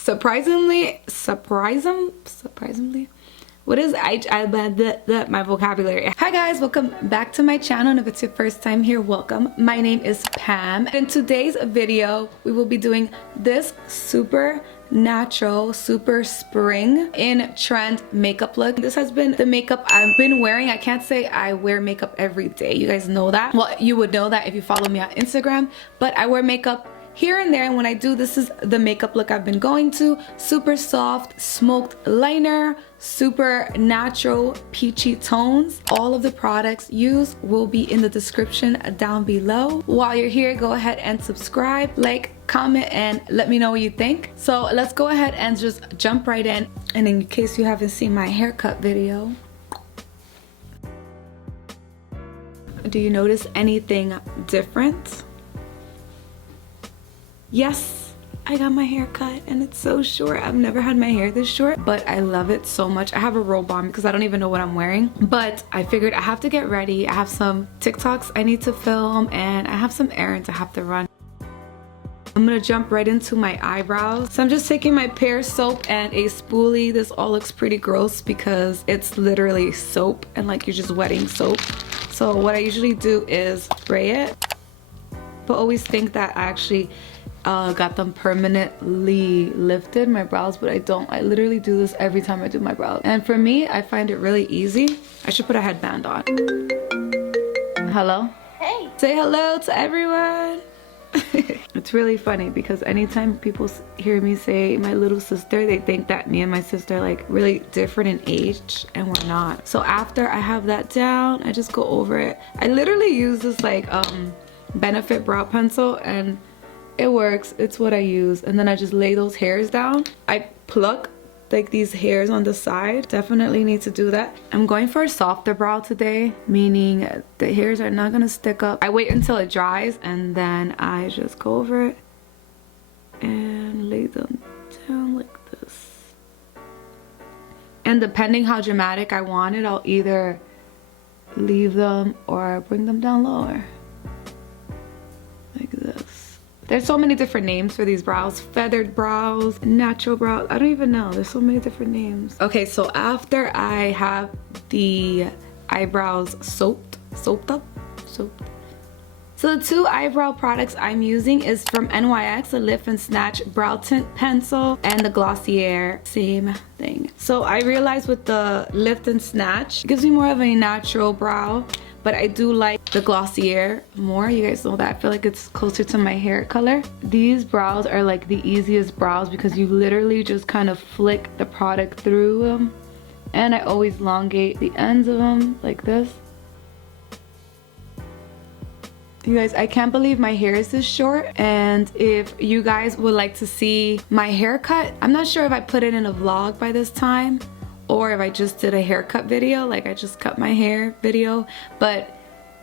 surprisingly, what is my vocabulary. Hi guys, welcome back to my channel, and if it's your first time here, welcome. My name is Pam. In today's video, we will be doing this super natural, super spring in trend makeup look. This has been the makeup I've been wearing. I can't say I wear makeup every day. You guys know that. Well, you would know that if you follow me on Instagram, but I wear makeup here and there, and when I do, this is the makeup look I've been going to. Super soft smoked liner, super natural peachy tones. All of the products used will be in the description down below. While you're here, go ahead and subscribe, like, comment, and let me know what you think. So let's go ahead and just jump right in. And in case you haven't seen my haircut video, do you notice anything different? Yes, I got my hair cut and it's so short. I've never had my hair this short, but I love it so much. I have a robe on because I don't even know what I'm wearing, but I figured I have to get ready. I have some TikToks I need to film and I have some errands I have to run. I'm gonna jump right into my eyebrows. So I'm just taking my pear soap and a spoolie. This all looks pretty gross because it's literally soap and like you're just wetting soap. So what I usually do is spray it, but always think that I actually got them permanently lifted, my brows, but I don't. I literally do this every time I do my brows, and for me, I find it really easy. I should put a headband on. Hello? Hey! Say hello to everyone! It's really funny because anytime people hear me say my little sister, they think that me and my sister are like really different in age, and we're not. So after I have that down, I just go over it. I literally use this like Benefit brow pencil, and it works. It's what I use. And then I just lay those hairs down. I pluck like these hairs on the side. Definitely need to do that. I'm going for a softer brow today, meaning the hairs are not gonna stick up. I wait until it dries and then I just go over it and lay them down like this. And depending how dramatic I want it, I'll either leave them or bring them down lower like this. There's so many different names for these brows. Feathered brows, natural brows. I don't even know. There's so many different names. Okay, so after I have the eyebrows soaped up. So the two eyebrow products I'm using is from NYX, the Lift and Snatch Brow Tint Pencil, and the Glossier, same thing. So I realized with the Lift and Snatch, it gives me more of a natural brow, but I do like the Glossier more. You guys know that. I feel like it's closer to my hair color. These brows are like the easiest brows because you literally just kind of flick the product through them. And I always elongate the ends of them like this. You guys, I can't believe my hair is this short, and if you guys would like to see my haircut, I'm not sure if I put it in a vlog by this time or if I just did a haircut video, like I just cut my hair video, but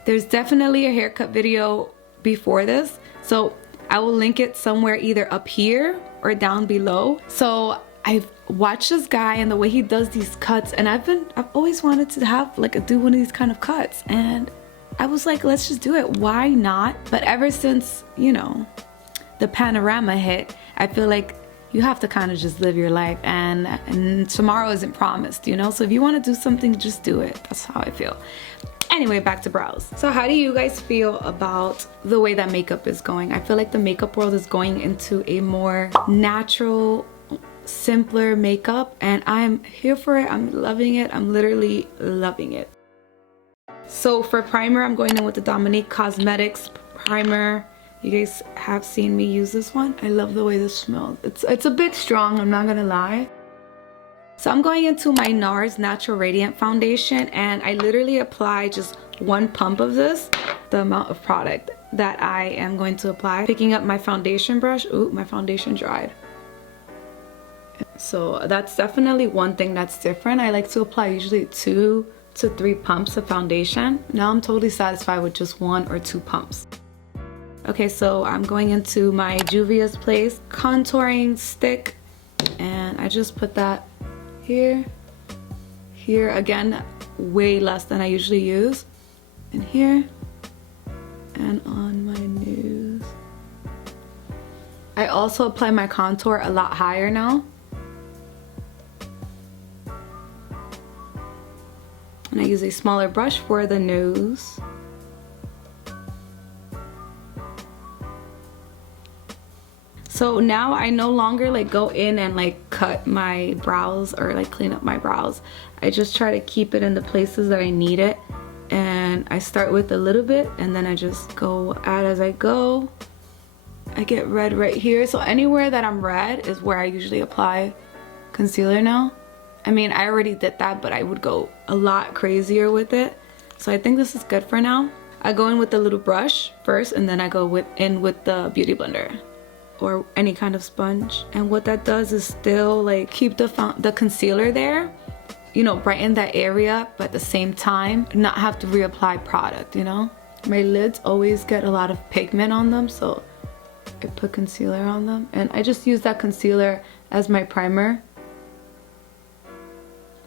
there's definitely a haircut video before this, so I will link it somewhere either up here or down below. So I've watched this guy and the way he does these cuts, and I've always wanted to have do one of these kind of cuts, and I was like, let's just do it. Why not? But ever since, you know, the panorama hit, I feel like you have to kind of just live your life, and tomorrow isn't promised, you know? So if you want to do something, just do it. That's how I feel. Anyway, back to brows. So how do you guys feel about the way that makeup is going? I feel like the makeup world is going into a more natural, simpler makeup, and I'm here for it. I'm loving it. I'm literally loving it. So for primer, I'm going in with the Dominique Cosmetics primer. You guys have seen me use this one. I love the way this smells. It's a bit strong, I'm not gonna lie. So I'm going into my Nars Natural Radiant Foundation, and I literally apply just one pump of this, the amount of product that I am going to apply. Picking up my foundation brush. Ooh, my foundation dried. So that's definitely one thing that's different. I like to apply usually 2 to 3 pumps of foundation. Now I'm totally satisfied with just 1 or 2 pumps. Okay, so I'm going into my Juvias Place contouring stick, and I just put that here, again, way less than I usually use, and here, and on my nose. I also apply my contour a lot higher now. And I use a smaller brush for the nose. So now I no longer like go in and like cut my brows or like clean up my brows. I just try to keep it in the places that I need it. And I start with a little bit and then I just go add as I go. I get red right here. So anywhere that I'm red is where I usually apply concealer now. I mean, I already did that, but I would go a lot crazier with it. So I think this is good for now. I go in with the little brush first and then I go in with the beauty blender or any kind of sponge. And what that does is still like keep the concealer there, you know, brighten that area, but at the same time not have to reapply product, you know. My lids always get a lot of pigment on them, so I put concealer on them and I just use that concealer as my primer.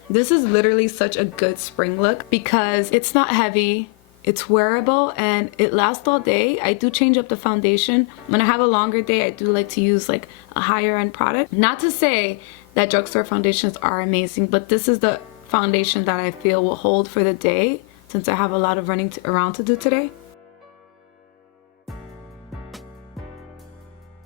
This is literally such a good spring look because it's not heavy, it's wearable, and it lasts all day. I do change up the foundation. When I have a longer day, I do like to use like a higher end product. Not to say that drugstore foundations are amazing, but this is the foundation that I feel will hold for the day since I have a lot of running around to do today.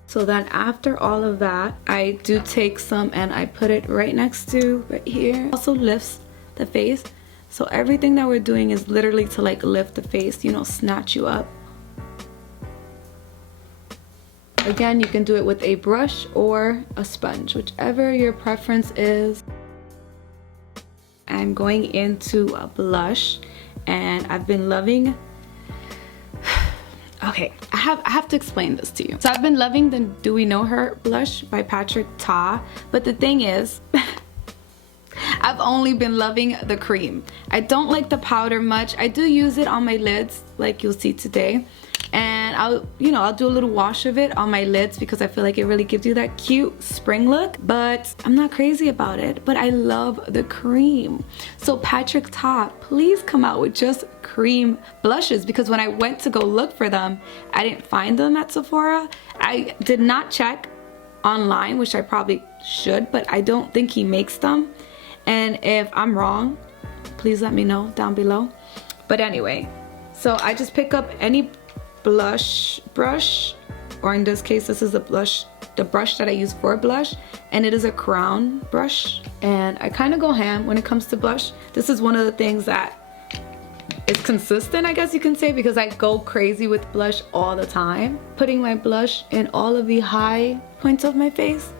So then after all of that, I do take some and I put it right next to right here. Also lifts the face. So everything that we're doing is literally to like lift the face, you know, snatch you up. Again, you can do it with a brush or a sponge, whichever your preference is. I'm going into a blush and I've been loving, okay, I have to explain this to you. So I've been loving the Do We Know Her blush by Patrick Ta, but the thing is, I've only been loving the cream. I don't like the powder much. I do use it on my lids, like you'll see today. And I'll do a little wash of it on my lids because I feel like it really gives you that cute spring look. But I'm not crazy about it. But I love the cream. So Patrick Ta, please come out with just cream blushes, because when I went to go look for them, I didn't find them at Sephora. I did not check online, which I probably should, but I don't think he makes them. And if I'm wrong, please let me know down below. But anyway, so I just pick up any blush brush, or in this case, this is the brush that I use for blush, and it is a crown brush. And I kind of go ham when it comes to blush. This is one of the things that is consistent, I guess you can say, because I go crazy with blush all the time. Putting my blush in all of the high points of my face.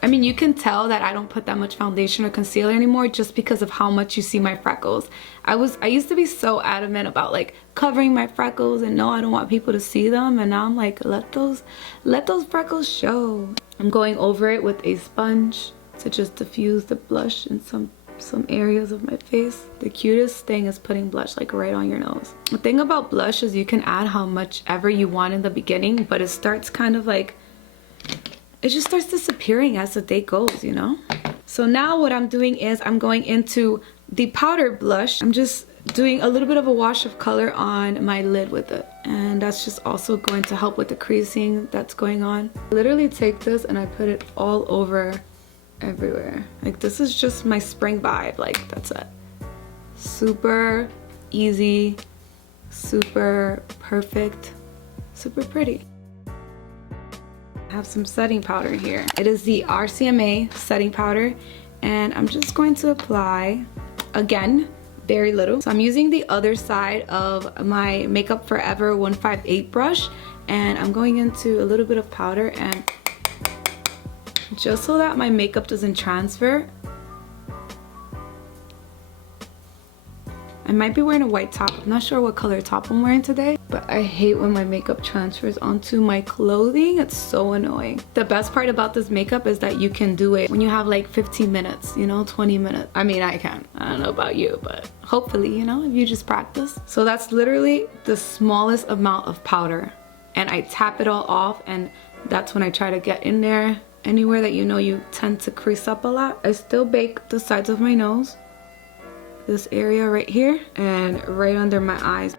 I mean, you can tell that I don't put that much foundation or concealer anymore just because of how much you see my freckles. I used to be so adamant about like covering my freckles and no, I don't want people to see them, and now I'm like, let those freckles show. I'm going over it with a sponge to just diffuse the blush in some areas of my face. The cutest thing is putting blush like right on your nose. The thing about blush is you can add how much ever you want in the beginning, but it starts kind of like, it just starts disappearing as the day goes, you know? So now what I'm doing is I'm going into the powder blush. I'm just doing a little bit of a wash of color on my lid with it. And that's just also going to help with the creasing that's going on. I literally take this and I put it all over everywhere. Like, this is just my spring vibe. Like, that's it. Super easy, super perfect, super pretty. I have some setting powder here. It is the RCMA setting powder, and I'm just going to apply, again, very little. So I'm using the other side of my Makeup Forever 158 brush, and I'm going into a little bit of powder, and just so that my makeup doesn't transfer. I might be wearing a white top. I'm not sure what color top I'm wearing today, but I hate when my makeup transfers onto my clothing. It's so annoying. The best part about this makeup is that you can do it when you have like 15 minutes, you know, 20 minutes. I mean, I can. I don't know about you, but hopefully, you know, if you just practice. So that's literally the smallest amount of powder, and I tap it all off, and that's when I try to get in there. Anywhere that you know you tend to crease up a lot. I still bake the sides of my nose, this area right here, and right under my eyes.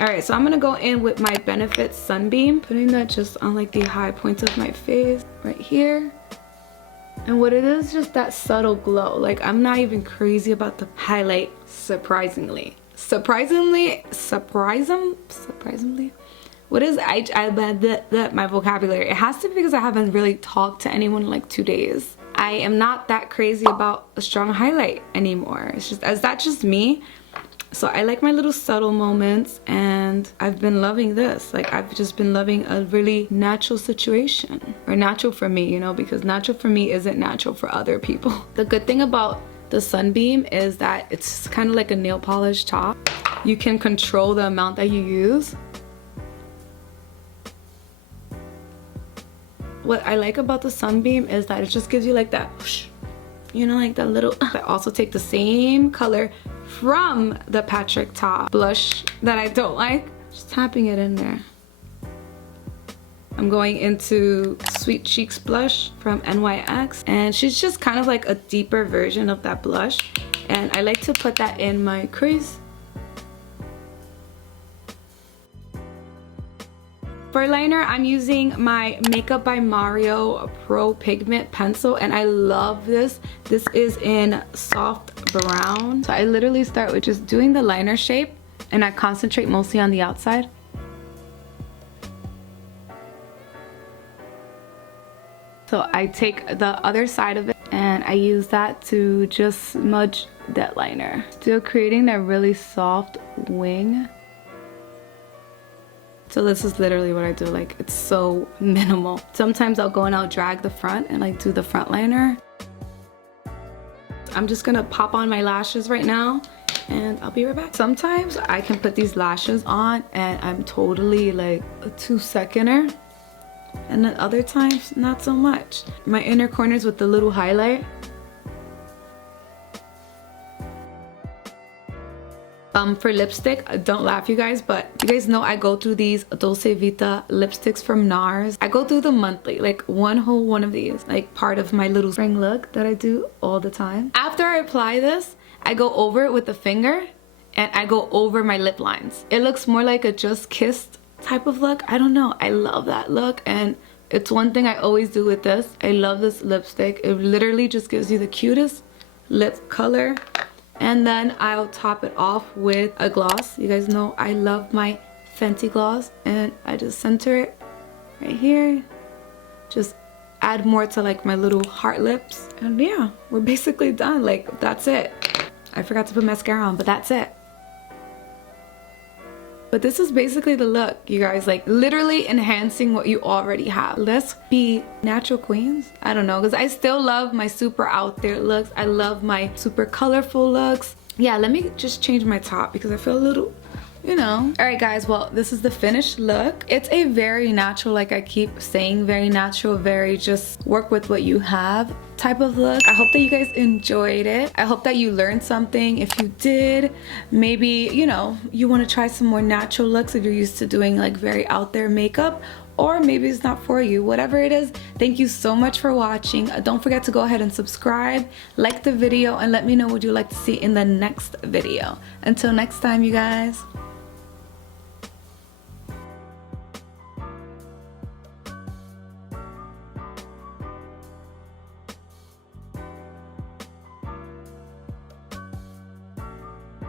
Alright, so I'm gonna go in with my Benefit Sunbeam, putting that just on like the high points of my face, right here. And what it is, just that subtle glow. Like, I'm not even crazy about the highlight, surprisingly. Surprisingly? What is my vocabulary? It has to be because I haven't really talked to anyone in like 2 days. I am not that crazy about a strong highlight anymore. It's just, is that just me? So I like my little subtle moments, and I've been loving this. Like, I've just been loving a really natural situation. Or natural for me, you know, because natural for me isn't natural for other people. The good thing about the Sunbeam is that it's kind of like a nail polish top. You can control the amount that you use. What I like about the Sunbeam is that it just gives you like that whoosh, you know, like that little. I also take the same color from the Patrick top blush that I don't like, just tapping it in there. I'm going into Sweet Cheeks blush from NYX, and she's just kind of like a deeper version of that blush, and I like to put that in my crease. For liner, I'm using my Makeup by Mario Pro Pigment pencil, and I love this. This is in soft brown. So I literally start with just doing the liner shape, and I concentrate mostly on the outside. So I take the other side of it and I use that to just smudge that liner. Still creating that really soft wing. So this is literally what I do, like, it's so minimal. Sometimes I'll go and I'll drag the front and like do the front liner. I'm just gonna pop on my lashes right now and I'll be right back. Sometimes I can put these lashes on and I'm totally like a 2-seconder. And then other times, not so much. My inner corners with the little highlight. For lipstick, don't laugh you guys, but you guys know I go through these Dolce Vita lipsticks from Nars. I go through them monthly, like one whole one of these, like part of my little spring look that I do all the time. After I apply this, I go over it with the finger and I go over my lip lines. It looks more like a Just Kissed type of look. I don't know, I love that look, and it's one thing I always do with this. I love this lipstick. It literally just gives you the cutest lip color. And then I'll top it off with a gloss. You guys know I love my Fenty gloss, and I just center it right here. Just add more to like my little heart lips, and yeah, we're basically done. Like, that's it. I forgot to put mascara on, but that's it. But this is basically the look, you guys, like literally enhancing what you already have. Let's be natural queens. I don't know, because I still love my super out there looks. I love my super colorful looks. Yeah, let me just change my top because I feel a little, you know. All right guys, well, this is the finished look. It's a very natural, like I keep saying, very natural, very just work with what you have type of look. I hope that you guys enjoyed it. I hope that you learned something. If you did, maybe, you know, you want to try some more natural looks if you're used to doing like very out there makeup, or maybe it's not for you. Whatever it is, thank you so much for watching. Don't forget to go ahead and subscribe, like the video, and let me know what you'd like to see in the next video. Until next time, you guys.